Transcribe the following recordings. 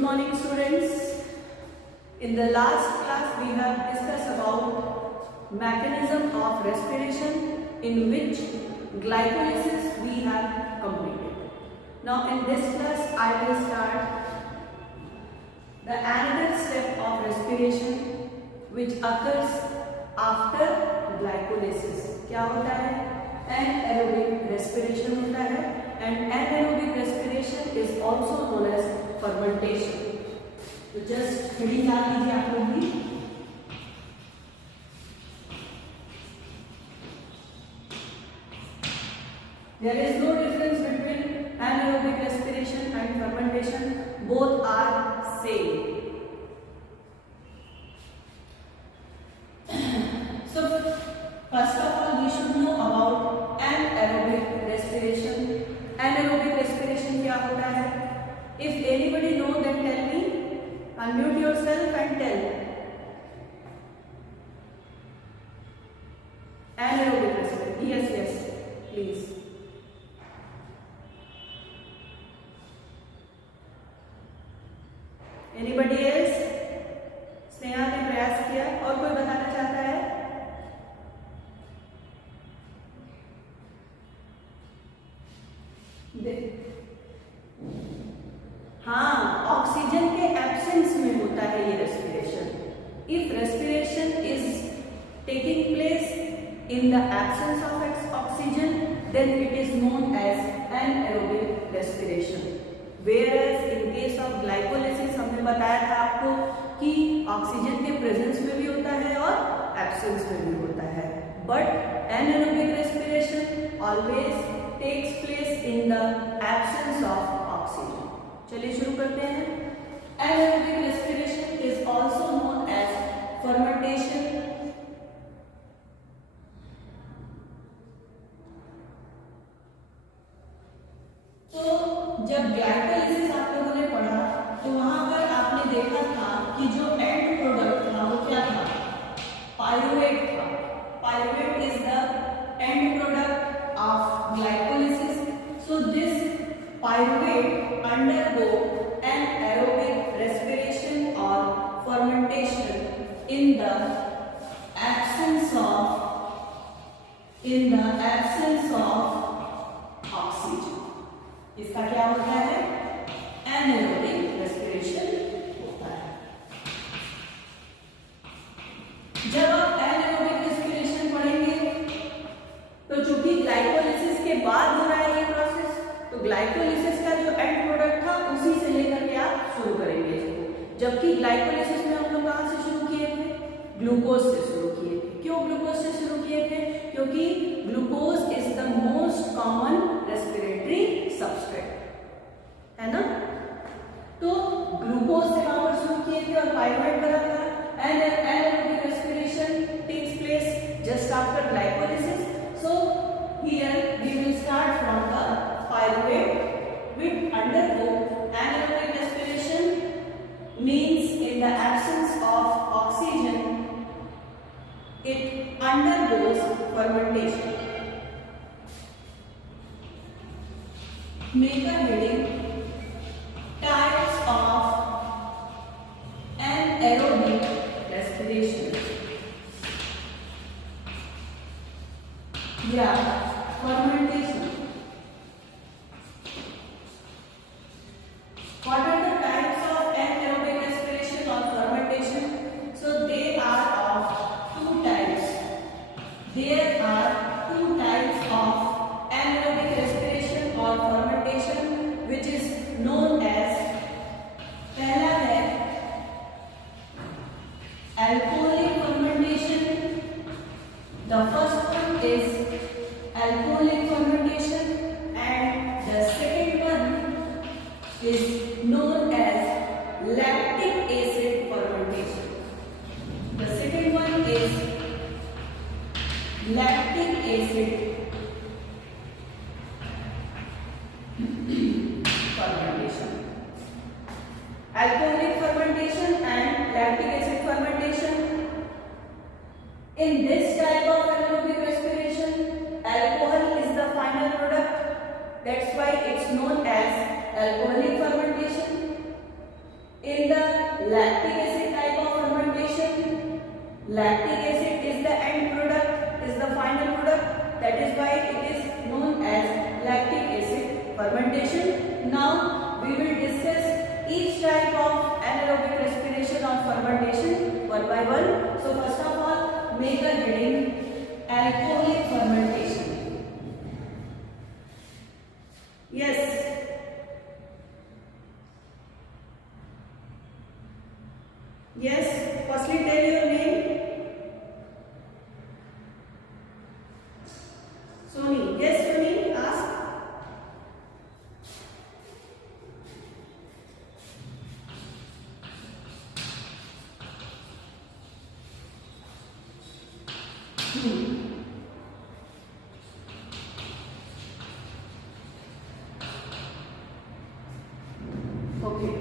Good morning, students. In the last class we have discussed about mechanism of respiration in which glycolysis we have completed. Now in this class I will start the another step of respiration which occurs after glycolysis. क्या होता है? Anaerobic respiration होता है and anaerobic respiration is also known as fermentation. तो just heading डाल दीजिए आप लोग भी. There is no difference between anaerobic respiration and fermentation. Both are same. So first of all, we should know about anaerobic respiration. Anaerobic respiration क्या होता है? If anybody know, then tell me. Unmute yourself and tell. Anaerobic respiration. Yes, please. Anybody else? Sneha ने प्रयास किया. और कोई बताना चाहता है? हाँ, ऑक्सीजन के एब्सेंस में होता है ये respiration. If respiration is taking place in the absence of oxygen then it is known as anaerobic respiration. Whereas in case of glycolysis हमने बताया था आपको कि ऑक्सीजन के प्रेजेंस में भी होता है और एब्सेंस में भी होता है. But anaerobic respiration always takes place in the absence of oxygen. चलिए शुरू करते हैं. Anaerobic respiration is also known as fermentation. तो जब ग्लाइकोलिसिस आप लोगों ने पढ़ा तो वहां पर आपने देखा था कि जो एंड प्रोडक्ट था वो क्या था? पायरुवेट था. Pyruvate is the end product of glycolysis. So this pyruvate undergo anaerobic respiration or fermentation in the absence of oxygen. इसका क्या होता है? anaerobic respiration होता है. जब आप anaerobic respiration पढ़ेंगे तो चूंकि ग्लाइकोलिसिस के बाद हो रहा है ये प्रोसेस, तो ग्लाइकोलिसिस का जो एंड प्रोडक्ट था उसी से लेकर के आप शुरू करेंगे इसको. जबकि ग्लाइकोलिसिस में हम लोग कहां से शुरू किए थे? ग्लूकोज से शुरू किए थे. क्यों ग्लूकोज से शुरू किए थे? क्योंकि glucose is the most common respiratory substrate, है ना. तो ग्लूकोज से वहां पर शुरू किए थे और पायरुवेट बना था. anaerobic respiration takes place just after glycolysis. So here we will start from the pyruvate which undergo anaerobic respiration means in the absence of oxygen it undergoes fermentation. Make a heading types of anaerobic respiration. Yeah, fermentation. What are the types of anaerobic respiration or fermentation? So they are of two types. There are two types of anaerobic respiration or fermentation which is known as, पहला है alcoholic fermentation. The first one is alcoholic fermentation and the second one is known as lactic acid fermentation. The second one is lactic acid fermentation. Alcoholic fermentation and lactic acid fermentation. In this type of anaerobic respiration, alcohol is the final product. That's why it's known as alcoholic fermentation. lactic acid is the end product, is the final product. That is why it is known as lactic acid fermentation. Now we will discuss each type of anaerobic respiration or fermentation one by one. So first of all, make a heading alcoholic fermentation. Yes. Yes, firstly tell your name. Sony. Yes, Sony, ask. Okay.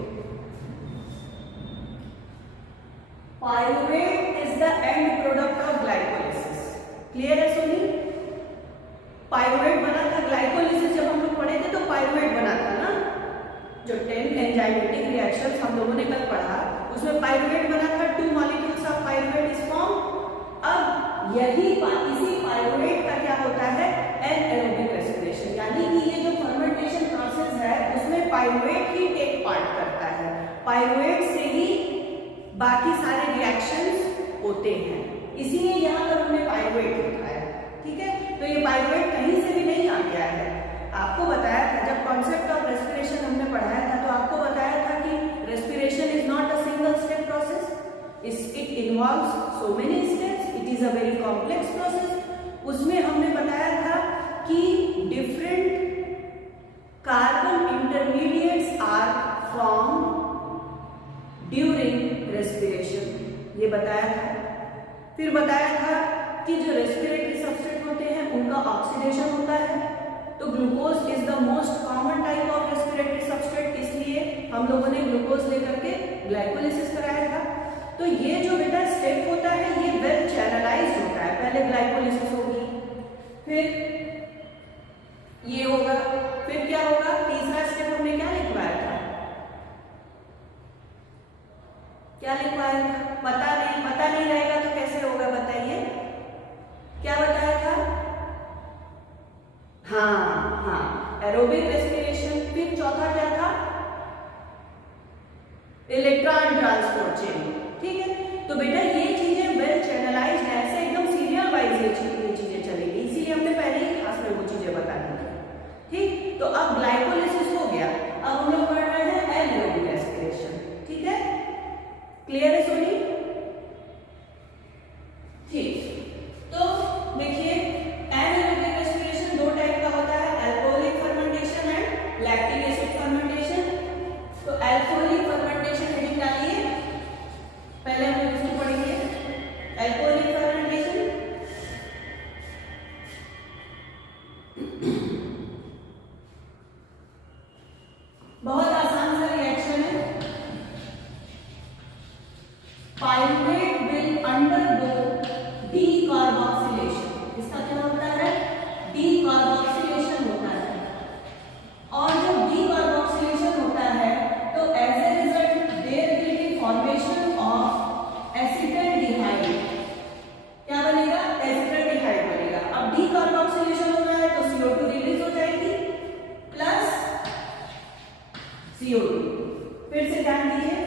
Pyruvate is the end product of glycolysis. Clear है Soni? Pyruvate बना था glycolysis, जब हम लोग पढ़े थे तो pyruvate बना था ना, जो 10 एंजाइमेटिक रिएक्शंस हम लोगों ने कल पढ़ा, उसमें पायरुवेट बना था। 2 molecules of pyruvate is form. अब यही इसी पायरुवेट का क्या होता है, एनाएरोबिक रेस्पिरेशन, यानी कि ये जो फर्मेंटेशन प्रोसेस है उसमें पायरुवेट ही टेक पार्ट करता है, पायरुवेट से ही बाकी सारे रिएक्शंस होते हैं, इसीलिए यहाँ पर हमने पायरुवेट लिखा है। ठीक है, तो ये पायरुवेट कहीं से भी नहीं आ गया है। आपको बताया था जब कॉन्सेप्ट ऑफ रेस्पिरेशन हमने पढ़ाया था, तो आपको बताया था कि respiration is not a single step process, it involves so many steps, it is a very complex process. उसमें हमने बताया था कि different carbon intermediates are formed during respiration, ये बताया था। फिर बताया था कि जो रेस्पिरेटरी सबस्ट्रेट होते हैं उनका ऑक्सीडेशन होता है, तो glucose is the most common type of respiratory substrate, इसलिए हम लोगों ने ग्लूकोज लेकर के ग्लाइकोलिसिस कराया था। तो ये जो बेटा स्टेप होता है ये वेल चैनलाइज होता है, पहले ग्लाइकोलिसिस होगी, फिर ये होगा, फिर क्या होगा, तीसरा स्टेप हमने क्या लिखवाया था, क्या लिखवाया था, पता नहीं रहेगा तो कैसे होगा बताइए, क्या बताया था, हाँ, एरोबिक रेस्पिरेशन। फिर चौथा क्या था, इलेक्ट्रॉन ट्रांसपोर्ट चेन। ठीक है, तो बेटा ये चीजें वेल चैनलाइज्ड है, ऐसे एकदम सीरियल वाइज ये चीजें चलेगी, इसीलिए हमने पहले ही क्लास में वो चीजें बता दी थी। ठीक, तो अब ग्लाइकोलिसिस हो गया, अब हम लोग पढ़ रहे हैं एनाएरोबिक रेस्पिरेशन। ठीक है, क्लियर है सोनी? ठीक, तो देखिए एनाएरोबिक रेस्पिरेशन दो टाइप का होता है, alcoholic fermentation and lactic acid fermentation. तो अल्कोहलिक फर्मेंटेशन हेडिंग डालिए, पहले हम लोग इसको पढ़ेंगे, अल्कोहलिक फर्मेंटेशन। बहुत आसान सा रिएक्शन है, पायरुवेट विल अंडरगो डीकार्बोक्सिलेशन। इसका क्या होता है, डीकार्बोक्सिलेशन होता है, और जब डीकार्बोक्सिलेशन होता है तो as a result there will be formation of acetaldehyde. क्या बनेगा, एसिटल्डिहाइड बनेगा। अब डीकार्बोक्सिलेशन हो रहा है तो CO2 रिलीज हो जाएगी प्लस CO2। फिर से ध्यान दीजिए,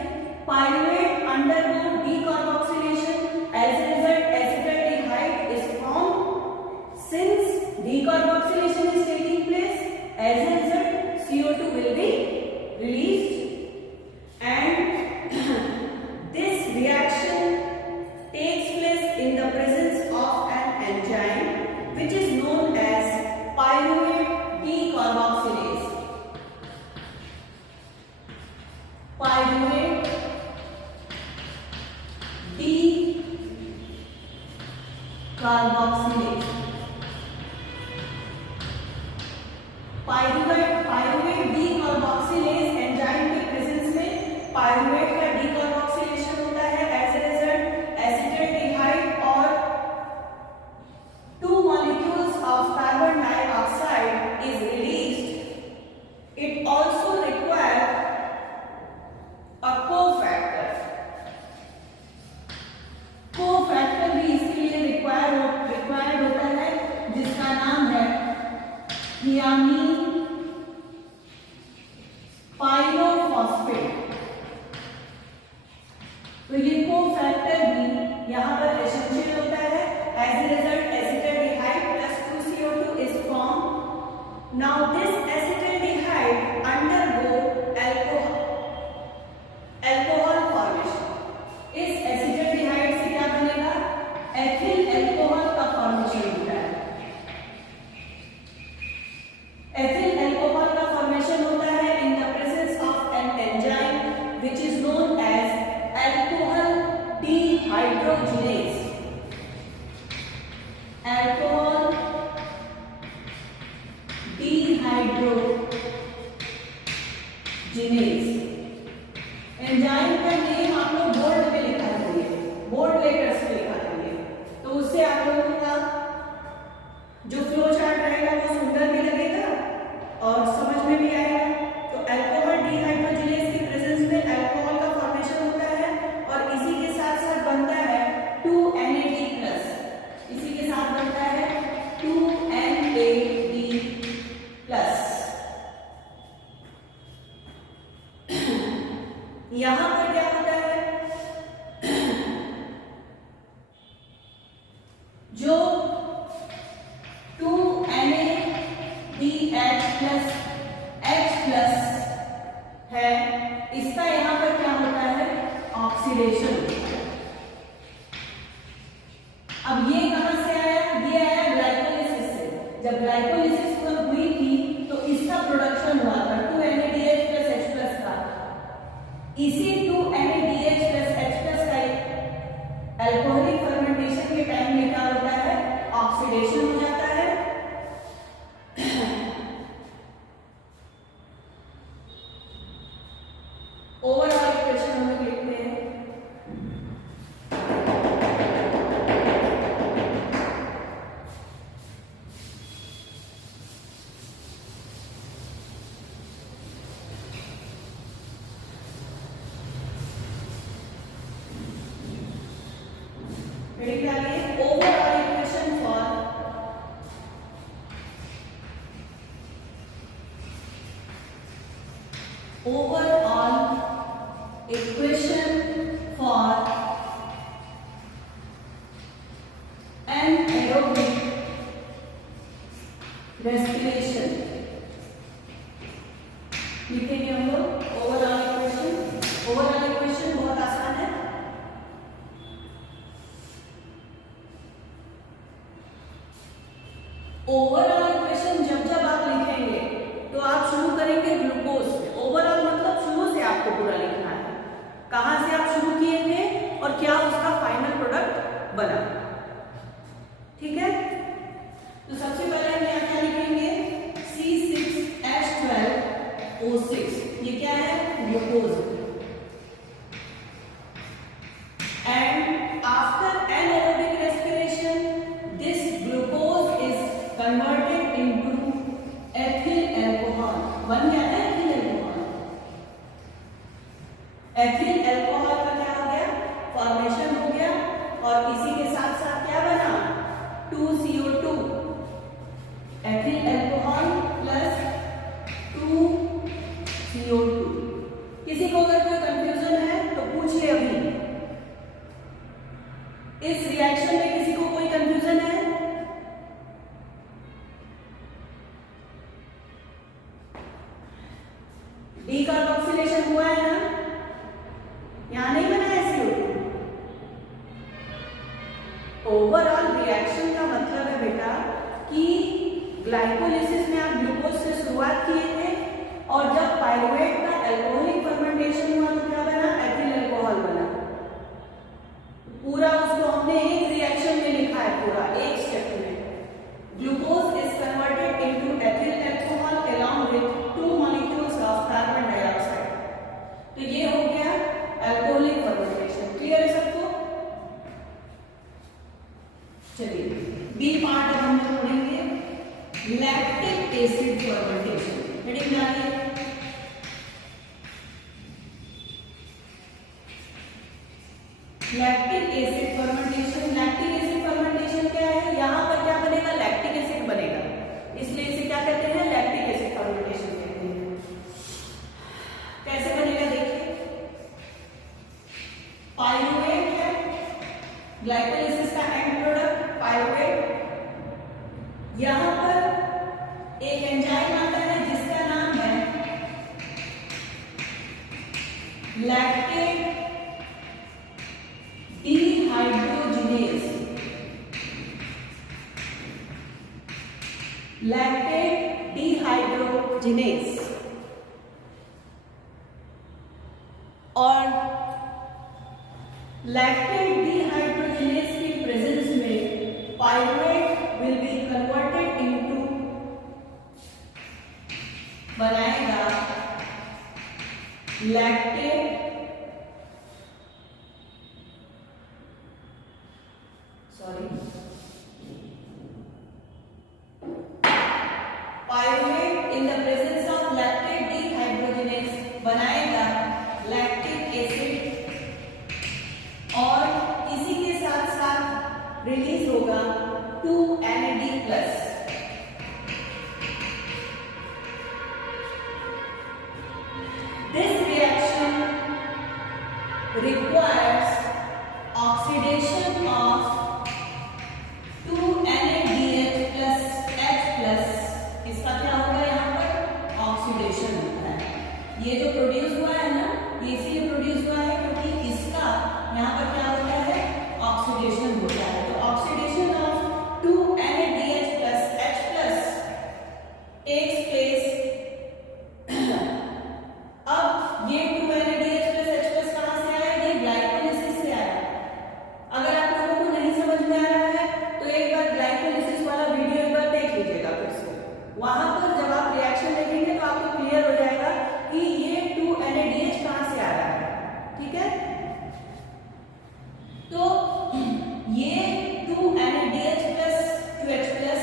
pyruvate undergo decarboxylation, as a result acetaldehyde is formed। Since decarboxylation is taking place, as a result CO2 will be released, and this reaction takes place in the presence of an enzyme which is known as pyruvate decarboxylase। Pyruvate carboxylase. Pyruvate decarboxylase enzyme के presence में pyruvate का decarboxylation होता है, as a result acetaldehyde और 2 molecules of carbon dioxide is released। It also requires a cofactor यहाँ पर essential होता है। As a result acetaldehyde plus 2CO2 is form. Now this acetaldehyde undergo alcohol formation. इस acetaldehyde से क्या बनेगा? Ethyl alcohol का फॉर्मेशन होता है। एथिल अल्कोहल का फॉर्मेशन होता है in the presence of an enzyme which is known as alcohol dehydrogenase। Alcohol dehydrogenase enzyme का नेम आप लोग बोल्ड में लिखा देंगे, बोल्ड लेटर्स में लिखा देंगे, तो उससे आप लोगों का जो फ्लो चार्ट रहेगा वो सुंदर भी लगेगा और समझ में भी आएगा। तो अल्कोहल डिहाइड्रोजिनेज के प्रेजेंस में अल्कोहल का फॉर्मेशन होता है और इसी के साथ साथ बनता है 2NAD+। इसी के साथ बनता है 2NAD+। यहां पर क्या होता है? जो 2NADH+H+ है, इसका यहां पर क्या होता है? ऑक्सीडेशन। अब ये कहां से आया? ये आया ग्लाइकोलिसिस से। जब ग्लाइकोलिसिस हुई थी तो इसका प्रोडक्शन हुआ था 2NADH+H+ का। इसी 2NADH+H+ का अल्कोहलिक फर्मेंटेशन के टाइम में क्या होता है? ऑक्सीडेशन हो जाता है। ओवरऑल इक्वेशन हम लोग लिखते हैं। हेडिंग डालिए overall equation for anaerobic respiration। लिखेंगे हम लोग ओवरऑल इक्वेशन। ओवरऑल इक्वेशन बहुत आसान है। ओवरऑल इक्वेशन जब जब आप लिखेंगे तो आप शुरू करेंगे ग्लूकोज से। ओवरऑल मतलब शुरू से आपको पूरा लिखना है, कहां से आप शुरू किए थे और क्या उसका फाइनल प्रोडक्ट बना। ठीक है, तो सबसे पहले हम यहाँ क्या लिखेंगे? C6H12O6। ये क्या है? Glucose. And after anaerobic respiration this glucose is converted into ethyl alcohol। बन गया ना ethyl alcohol। ethyl alcohol का क्या हो गया? फॉर्मेशन हो गया और इसी के साथ साथ क्या बना? 2CO2 ethyl alcohol plus 2CO2। किसी को अगर कोई कंफ्यूजन है तो पूछिए अभी। इस रिएक्शन में किसी को कोई कंफ्यूजन है? डीकार्बोक्सिलेशन हुआ है ना? यहां नहीं बना है CO2। ओवरऑल रिएक्शन का मतलब है बेटा कि ग्लाइकोलिसिस में आप ग्लूकोज से शुरुआत किए थे और जब पाइरुवेट का अल्कोहलिक फर्मेंटेशन हुआ तो क्या बना? एथिल अल्कोहल बना। पूरा उसको हमने एक रिएक्शन में लिखा है, पूरा एक स्टेप में। Glucose is converted into ethyl alcohol along with 2 molecules of carbon dioxide। तो ये हो गया अल्कोहलिक फर्मेंटेशन। क्लियर है सबको? चलिए बी पार्ट अब हम लोग पढ़ेंगे लैक्टिक एसिड फर्मेंटेशन। हेडिंग डालिए lactic acid fermentation. Lactic acid fermentation क्या है? यहां पर क्या बनेगा? लैक्टिक एसिड बनेगा, इसलिए इसे क्या कहते हैं? लैक्टिक एसिड फर्मेंटेशन कहते हैं। कैसे बनेगा देखिए। पाइरुवेट है, लैक्टेट डिहाइड्रोजिनेज, लैक्टेट डिहाइड्रोजिनेज। और लैक्टेट डिहाइड्रोजिनेज की प्रेजेंस में pyruvate will be converted into, बनाएगा lactate pyruvate in the presence of lactate dehydrogenase बनाएगा लैक्टिक एसिड, और इसी के साथ साथ रिलीज होगा 2NAD+। This reaction requires oxidation of 2NADH plus H+। इसका क्या होगा, यहाँ पर ऑक्सीडेशन होता है। ये जो प्रोड्यूस हुआ है ना, ये इसलिए प्रोड्यूस हुआ है क्योंकि इसका यहाँ पर क्या होता है, ऑक्सीडेशन होता है। तो oxidation of 2NADH plus H+ takes place। अब ये 2NADH plus H+ कहाँ से आया, ये ग्लाइकोलिसिस से आया। अगर आप लोगों को नहीं समझ में आ रहा है तो एक बार ग्लाइकोलिसिस वाला वीडियो एक बार देख लीजिएगा फिर से। वहां पर जब आप रिएक्शन देखेंगे तो आपको क्लियर हो जाएगा कि ये 2NADH कहां से आ रहा है। ठीक है, तो ये 2NADH plus 2H+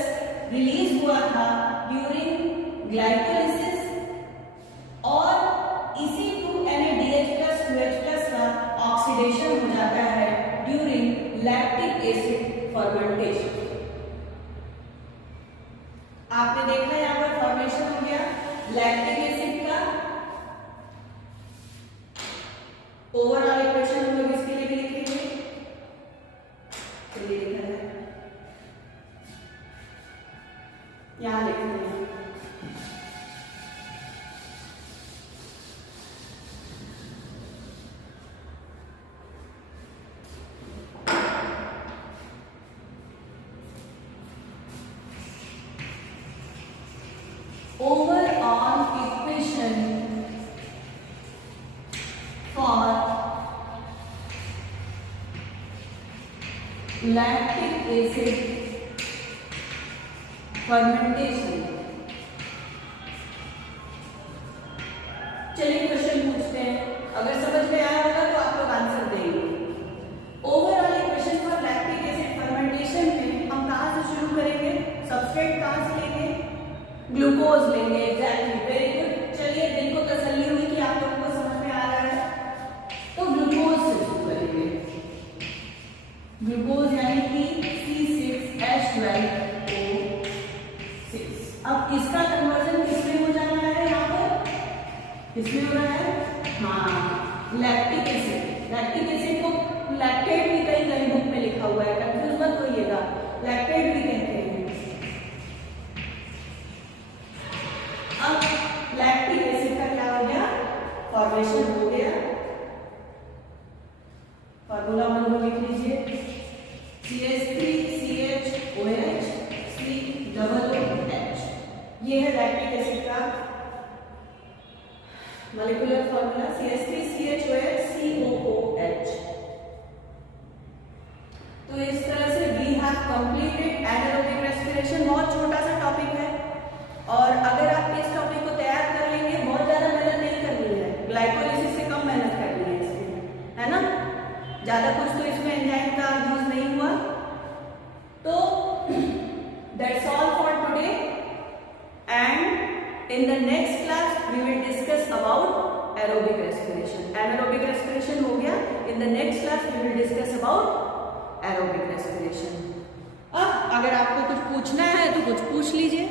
रिलीज हुआ था ड्यूरिंग ग्लाइकोलिसिस, और इसी 2NADH plus 2H+ का ऑक्सीडेशन हो जाता है ड्यूरिंग लैक्टिक एसिड फर्मेंटेशन। आपने देखा यहाँ पर फॉर्मेशन हो गया लैक्टिक एसिड का। ओवरऑल इक्वेशन हम लोग इसके लिए भी लिखेंगे, चलिए लिखा है, यहाँ लिखते हैं। Overall equation for lactic acid fermentation। चलिए क्वेश्चन पूछते हैं, अगर समझ में आया होगा तो आप लोग आंसर देंगे। Overall equation for lactic acid fermentation में हम कहाँ से शुरू करेंगे, सबस्ट्रेट कहाँ से लेंगे, ग्लूकोज लेंगे। Exactly, very good. चलिए, दिन को तसल्ली हुई कि आप लोगों को समझ में आ रहा है, तो ग्लूकोज से शुरू करेंगे। ग्लूकोज यानी कि C6H12O6। अब इसका कन्वर्जन किसमें हो जाना है, यहाँ पर किसमें हो रहा है, हाँ, लैक्टिक एसिड। लैक्टिक एसिड को लैक्टेट भी कहीं कहीं बुक में लिखा हुआ है, कंफ्यूज मत होइएगा, लैक्टेट भी कहते हैं। अब लैक्टिक एसिड का क्या हो गया, फॉर्मेशन हो गया। फार्मूला हम लोग लिख लीजिए, CH3CHOH COOH। ये है लैक्टिक एसिड का मॉलिक्यूलर फार्मूला, CH3CHOH COOH। तो इस तरह से we have completed anaerobic respiration. बहुत छोटा सा टॉपिक है, और अगर आप इस टॉपिक को तैयार कर लेंगे, बहुत ज्यादा मेहनत नहीं करनी है, ग्लाइकोलिसिस से कम मेहनत करनी है इसमें, है ना, ज्यादा कुछ तो इसमें एंजाइम का यूज नहीं हुआ। तो that's all for today, and in the next class we will discuss about aerobic respiration. Anaerobic respiration हो गया, in the next class we will discuss about aerobic respiration. अब अगर आपको कुछ पूछना है तो कुछ पूछ लीजिए।